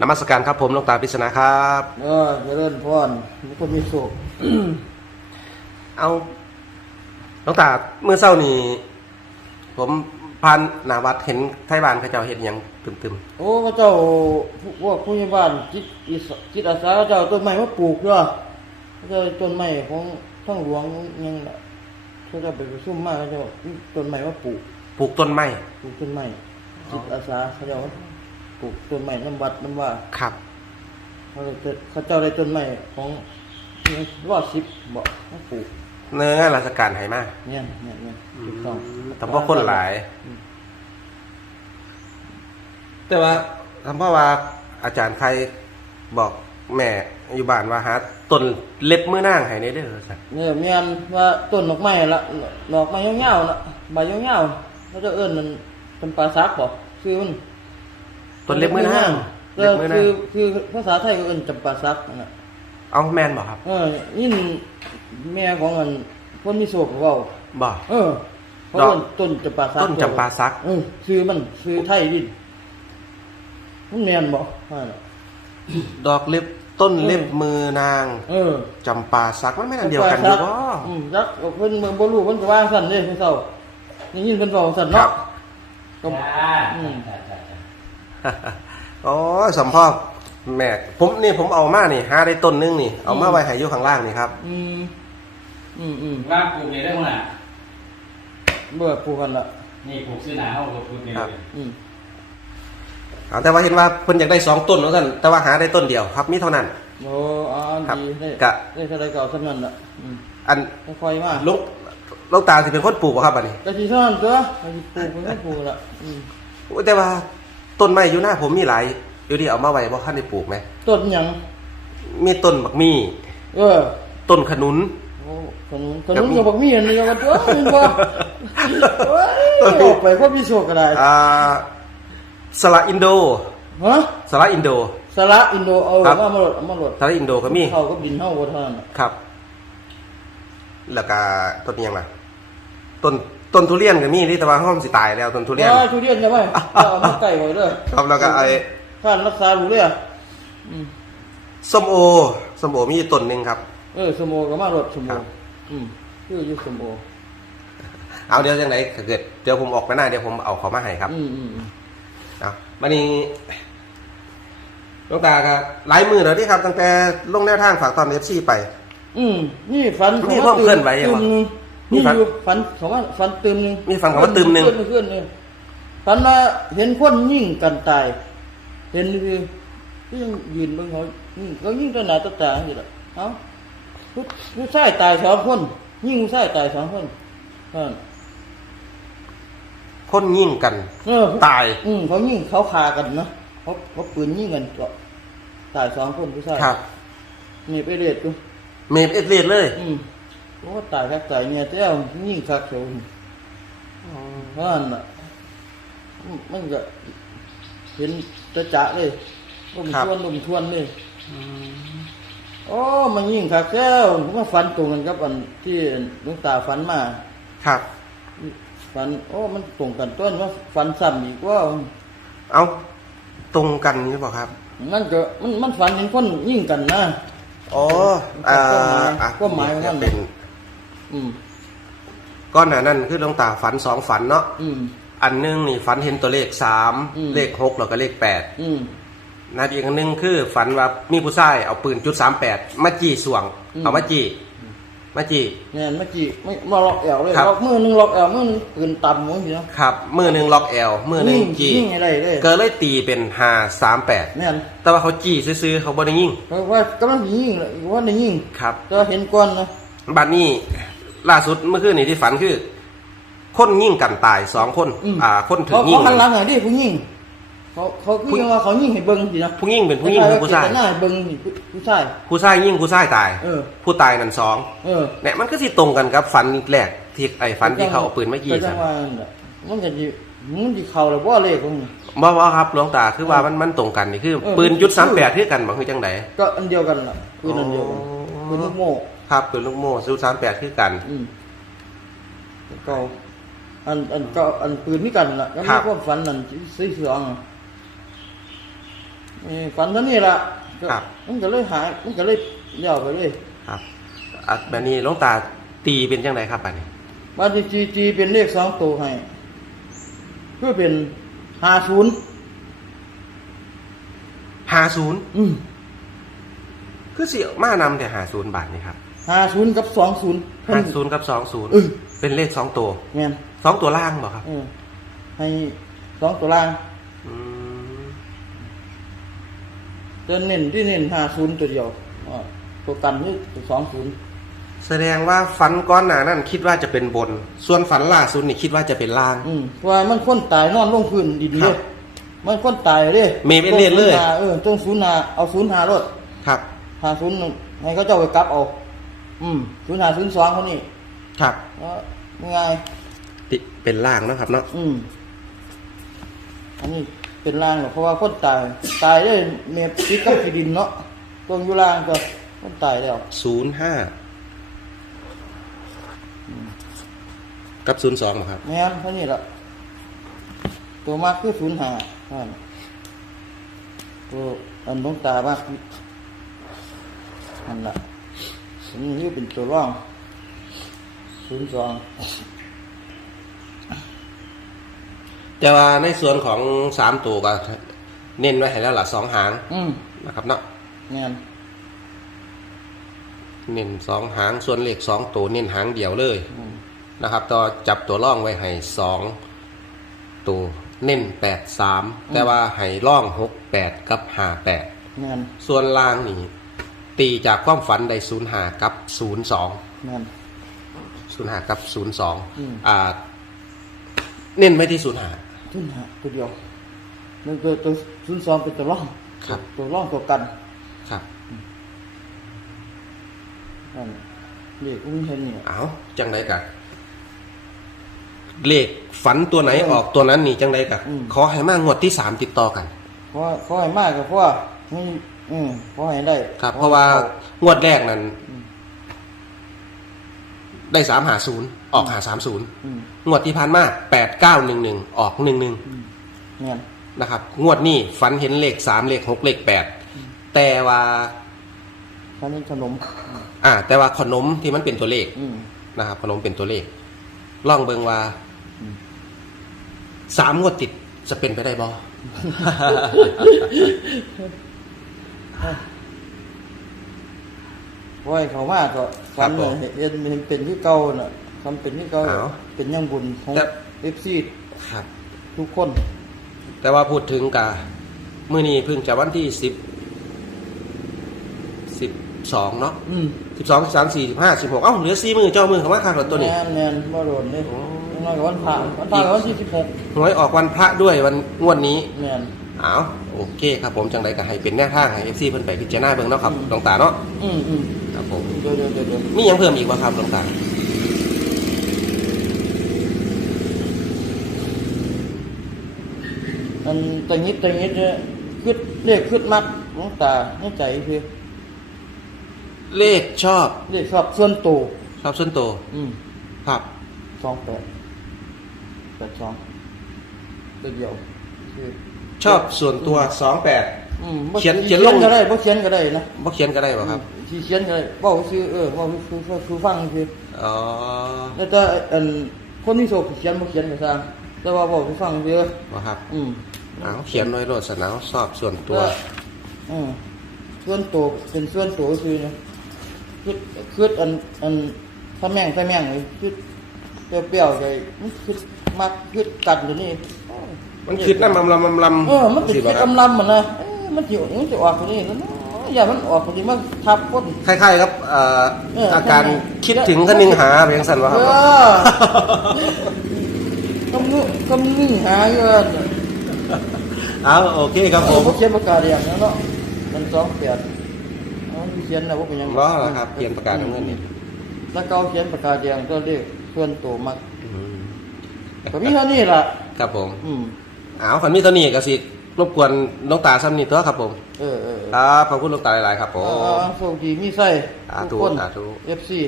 นมัสการครับผมหลวงตาปริศนาครับ เออเจริญพรมันก็มีสุขเอาหลวงตาเมื่อเช้านี้ ผมพานหนาวัดเห็นไทยบ้านเขาเจ้าเห็นอย่างตึมโอ้พระเจ้าพวกผู้ใหญ่บ้านจิตอิสจิตอาสาพระเจ้าต้นไม้มาปลูกด้วยพระเจ้าต้นไม้ของทั้งหลวงยังล่ะพระเจ้าไปประชุมมาพระเจ้าต้นไม้มาปลูกๆปลูกต้นไม้ปลูกต้นไม้จิตอาสาพระเจ้า ปลูกต้นไม้น้ำวัดน้ำว่าครับเขาเลยเขาเจ้าได้ต้นไม้ของรอดสิบบ่มาปลูกเนื้องานราชการให้มาเนี่ยเนี่ยเนี่ยถูกต้องแต่ว่าคนหลาย แต่ว่าทำเพราะว่าอาจารย์ใครบอกแม่อยู่บ้านว่าหาต้นเล็บมือนางให้ในเด้อสัตว์เนี่ยเมียนว่าต้นดอกไม้ละดอกไม้ยาวๆน่ะใบยาวๆเขาจะเอิ้นมันจำปาซักบ่คือมัน ต้นเล็บมือนางเอเล็บอมือนาคืงอคือภาษาไทยก็เอิ้นจำปาซักนั่นน่ะเอาแมนบอกครับเออยินแม่ของมันคนมีโศกเว้าบอก เออเขาดอกเอิ้นต้นจำปาซักต้นจำปาซัก เออชื่อมันชื่อไทยดินมันแม่นบ่นั่นน่ะดอกเล็บต้นเล็บมือนางเออ จำปาสักมันไม่อันเดียวกันอยู่บ่ อืมยักษ์เพิ่นเมืองบ่รู้เพิ่นก็ว่าซั่นเด้เพิ่นเฒ่านี่ยินเพิ่นเว้าซั่นครัเนาะบ ก็ จ้าอืม จ้าจ้า จ้าอ๋อสัมพอแม่ผมนี่ผมเอามานี่หาได้ต้นนึงนี่ เอามาไว้ให้อยู่ข้างล่างนี่ครับ อืม อืมอืมว่างปลูกในเรื่องน่ะเบื่อปลูกกันละนี่ปลูกซื้อหนาวกับปลูกในครับ อืมเอาแต่ว่าเห็นว่าเพิ่นอยากได้สองต้นแล้วกันแต่ว่าหาได้ต้นเดียวครับมีเท่านั้น โอ้อ่าครับดีได้กะ ได้เท่าไรเก่าสำนันละอืมอันค่อยๆมาลูกลูกตาสิเป็นคนปลูกบ่ครับอันนี้ แต่ที่สำนันตัวไอ้ปลูกมันก็ปลูกละอืมอุ๊ยแต่ว่า ต้นไม้อยู่หน้าผมมีหลายอยู่ที่เอามาไว้บ่คันได้ปลูกไหมต้นหยังมีต้นบักมี่ เออต้นขนุน โอ้ขนุนขนุนกับบักมีอันนี้กันตัวมันบ่โอ้ยออกไปพวกพี่โชคก็ได้อ่าสละอินโดฮะสละอินโดสระอินโดเอาครับ มามาโหลดเอามาโหลดสละอินโดก็มีเขาก็บินเฮาบ่เท่านั้นน่ะครับ แล้วก็ต้นอิหยังล่ะ ต้น ต้นทุเรียนก็มีที่แต่ว่าห้อมสิตายแล้วต้นทุเรียนว่าทุเรียนจะไว้เอามาใกล้ไว้เด้อครับแล้วก็ไอ้ ท่านรักษารู้เลยอะอืมส้มโอส้มโอมีอยู่ต้นหนึ่งครับ เออสมโอก็มาโหลดสมโอครับ อืมคืออยู่สมโอเอาเดี๋ยวจังไหนถ้าเกิดเดี๋ยวผมออกไปหน้าเดี๋ยวผมเอาเขามาให้ครับอืมอืมอืมเอาวันนี้หลวงตาก็หลายมือแล้วที่ครับ ตั้งแต่ลงแนวทางฝากตอนเอฟซีไป อืมนี่ฝันมีความเคลื่อนไหวยังตื่วะนหนึ่งมี นี่ฝันอยู่ฝันของว่าฝันตื่นหนึ่งมีฝันของว่าตื่นหนึ่งเคลื่อนเคลื่อนเลยฝันว่าเห็นคนยิ่งกันตาย เห็นคือที่ยังยืนเบนเขาอืมเขายิ่งตัวหนาตัวตาอยู่ละเอ้าผู้ผู้ชายตายสองคน ยิ่งผู้ชายตายสองคนเออคนยิ่งกันเออตาย อืมเขายิงเขาคากันนะเขาเขาปืนยิงกันก็ตายสองคนผู้ชายครับนี่ไปเด็ดกูเมฟเอ็ดเลียดเลย อืม โอ้ตายแค่ตายเนี่ยแต่เอายิงคักเสียวเพราะนั่นน่ะอืมมันก็เห็นจะจะเลยลมครับทวนลมทวนเลยโอ้มันยิงคักแล้วผมว่าฝันตรงกันกับอันที่หลวงตาฝันมาครับฝัน โอ้ มันตรงกันต้นว่าฝันซ้ำอีกว่าเอาตรงกันนี่บอกครับมันก็มันมันฝันเห็นคนยิงกันนะอ๋ออ่าอะก็หมายว่าจะเป็น อืมก้อนหนานั่นคือหลวงตาฝันสองฝันเนาะอืม อันหนึงนี่ฝันเห็นตัวเลขสามอืม เลขหกแล้วก็เลขแปดอืมนาอีกอันหนึงคือฝันว่ามีผู้ชายเอาปืนจุดสามแปดมาจี้สวง อืม เอามาจี้มาจี้เนี่ยเมื่อกี้ไม่มาล็อกแอวเลยครับ ล็อกมือหนึงล็อกแอวมือหนึงปืนต่ำมั้งเนาะครับมือหนึ่งล็อกแอลมือหนึ่งยิงจี้ยิงอะไรเลยก็เลยตีเป็นหาสามแปดแม่นแต่ว่าเขาจี้ซื้อๆเขาบ่ได้ยิงเพราะว่ากำลังยิงเลยว่าในยิงครับ ก็เห็นก้อนนะบัดนี้ ล่าสุดเมื่อคืนนี้ที่ฝันคือ คนยิงกันตายสองคนอ่า คนถึงเขายิเขางหันหลังไงดิผู้ยิงเขาเขาคือว่าเขายิงให้เบิ้งสินะผู้ยิงเป็นผู้ยิงคือผู้ชายหน้าให้เบิ้งนี่ผู้ผู้ชาย ผู้ชายยิงผู้ชายตาย เออ ผู้ตายนั่นสองเออเนี่ยมันก็สิตรงกันครับฝันแรกที่ไอ้ฝันที่เขาเอาปืนมายิงก็จักังนว่านั่นแหละมันจะยิมันจะเข่าแล้วว่าเลขของนี่บ่ว่าครับหลวงตาคือว่ามันมันตรงกันนี่คือ เออ ปืนจุดสามแปดคือกันบ่คือจังได ก็อันเดียวกันล่ะคืออันเดียวกันอ๋อคือลูกโม่ ครับปืนลูกโม่จุดสามแปดคือกัน อืมก็อันอันก็อันปืนนี่กันล่ะแล้วครัมีบความฝันนั่นซื้อเสืองอะนี่ฝันเท่านี้ล่ะก็ครับ มันก็เลยหายมันก็เลยเลี้ยวไปเลยครับอะแบบนี้หลวงตาตีเป็นจังไดครับอันนี้บานที่จีจีเป็นเลขสองตัวให้คือเป็นห้าศูนย์ห้าศูนย์อืมคือสิมานำแต่หาศูนย์บาทนี่ครับ ห้าศูนย์กับสองศูนย์ห้าศูนย์กับสองศูนย์เออเป็นเลขสองตัวแม่นสองตัวล่างบ่ครับเออให้สองตัวล่างอืมจะเน้นที่เน้นห้าศูนย์ตัวเดียวอ่าตัวกันนี่สองศูนย์แสดงว่าฝันก้อนหนานั่นคิดว่าจะเป็นบน ส่วนฝันล่าสุดนี่คิดว่าจะเป็นล่างอืมเพราะว่ามันคนตายนอนลงพื้นดีๆครัเลบยมันคนตายเลยมีเป็นเลือดเลยเออจงศูนย์หาเอาศูนย์หารถครับหาศูนย์ให้เขาเจ้าไปกลับเอา อืมศูนย์หาศูนย์สองคนนี้ครับแล้วง่ายติเป็นล่างเนาะครับเนาะอืมอันนี้เป็นล่างหรอกเพราะว่าคนตายตายได้เมียติดกับที่ดินเนาะตรงอยู่ล่างก็คนตายแล้วศูนย์ห้ากับศูนย์สองครับแม่นเท่านี้ละตัวมากคือศูนย์หานั่นตัวอันหลวงตามากนั่นละอั นนี้เป็นตัวร่องศูนย์สองแต่ว่าในส่วนของสามตัวก็เน้นไว้ให้แล้วล่ะสองหางอืมนะครับเนาะแม่นเน้นสองหางส่วนเลขสองตัวเน้นหางเดียวเลยอืมนะครับต่อจับตัวร่องไว้ให้สองตัวเน้นแปดสามแต่ว่าให้ร่องหกแปดกับห้าแปดแม่นส่วนล่างนี่ ตีจากความฝันได้ศูนย์หากับศูนย์สองแม่น ศูนย์หากับศูนย์สองอืม อ่า เน้นไว้ที่ศูนย์หาศูนย์หาตัวเดียวแล้วตัวตัวศูนย์สองเป็นตัวร่องครับ ตัวร่องตัวกันครับ นั่นเรียกอุ้งเห็นเนี่ย เอาจังไดกันเลขฝันตัวไหนออกตัวนั้นนี่จังไดกันอืม ขอให้มางวดที่สามติดต่อกัน เพราะเพราะให้มากกับเพราะว่านี่ อืมเพราะให้ได้ครับ เพราะว่างวดแรกนั้นอืมได้สามหาศูนย์ออกหาสามศูนย์อืมงวดที่ผ่านมาแปดเก้าหนึ่งหนึ่งออกหนึ่งหนึ่งอืมแม่นนะครับ งวดนี้ฝันเห็นเลขสามเลขหกเลขแปดแต่ว่าตอนนี้ขนมอ่า แต่ว่าขนมที่มันเป็นตัวเลขอืม นะครับขนมเป็นตัวเลขล่องเบิงว่าอืม สามงวดติดจะเป็นไปได้บ่ เพราะให้เขามากก็ฟันเลยเห็นเห็นเป็นที่เก่าน่ะทำเป็นที่เก่าอ้าวเป็นยังบุญของแต่เอฟซีครับ ทุกคนแต่ว่าพูดถึงกาเมื่อนี้เพิ่งจะวันที่สิบสิบสองเนาะอืมสิบสองสิบสามสี่สิบห้าสิบหกเอ้าเหลือสี่มือเจ้ามือเขามาขาดรถตัวนี้แม่นแม่นบ่โดนเลยโอ้ ยังน้อยกว่าวันผ่านวันผ่านวันที่สิบหกหวยออกวันพระด้วยวันงวดนี้แม่นอ้าว โอเคครับผมจังไดก็ให้เป็นแนวทางให้เอฟซีเพิ่นไปพิจารณาเบิ่งเนาะครับอืมหลวงตาเนาะอืมอืมครับผมเดี๋ยวเดี๋ยวเดี๋ยวเดี๋ยวมีหยังเพิ่มอีกบ่ครับหลวงตามันตังนิดตังนิดเนี่ยคืดเรียกคืดมักหลวงตาในใจคือเลขชอบเรียกชอบส่วนตัวชอบส่วนตัวอืมครับสองแปดแปดสองตัวเดียวคือ ชอบส่วนตัวสองแปด อืมบ่เขียนสิเขียนลง ก็ได้บ่เขียนก็ได้นะบ่เขียนก็ได้บ่ครับที่เขียนก็ได้เว้าคือเออเว้าคือคือคือฟังคืออ๋อ แล้วแต่อันคนที่โชคเขียนบ่เขียนก็ซะแต่ว่าเว้าคือฟังคือบ่ครับอืม เอาเขียนไว้โลดสนาวชอบส่วนตัวอืมส่วนตัวเป็นส่วนตัวคือนะคือคืออันอันถ้าแม่งถ้าแม่งเลยคือเปรี้ยวๆใจมันคือมักคือกัดอยู่นี่โอ้ย มันคิดน้ำลำลำลำลำเออมันติดสิเป็บ่นครับลำๆมันนะเอ้ยมันจะมันจะออกตรงนี้แล้วเนาะอย่ามันออกตรงนี้มันทับคนคล้ายๆครับเอ่อเอออาการทำไมคิดถึงคนึงหาเพียงสั่นวะครับเออกำนึกกำนึงหาอยู่ว่าเอาโอเคครับผโอ้มพวกเขียนประกาศอย่างนั้นเนาะมันสองแปดเอามันเขียนนะว่าเป็นหยังรอแล้วครับเปลี่ยนประกาศทั้งเงินนี่แล้วเก่าเขียนประกาศอย่างก็เรียกเพื่อนโตมักอืมก็มีเท่านี้ล่ะครับผม อืม เอาคันมีเท่านี้ก็สิรบกวนน้องตาซ้ำนี่ตัวครับผม เออเออเออครับขอบคุณน้องตาหลาย ๆ ครับผเอามเอาโชคดีมีไส้สาธุทุกคนสาธุ เอฟซี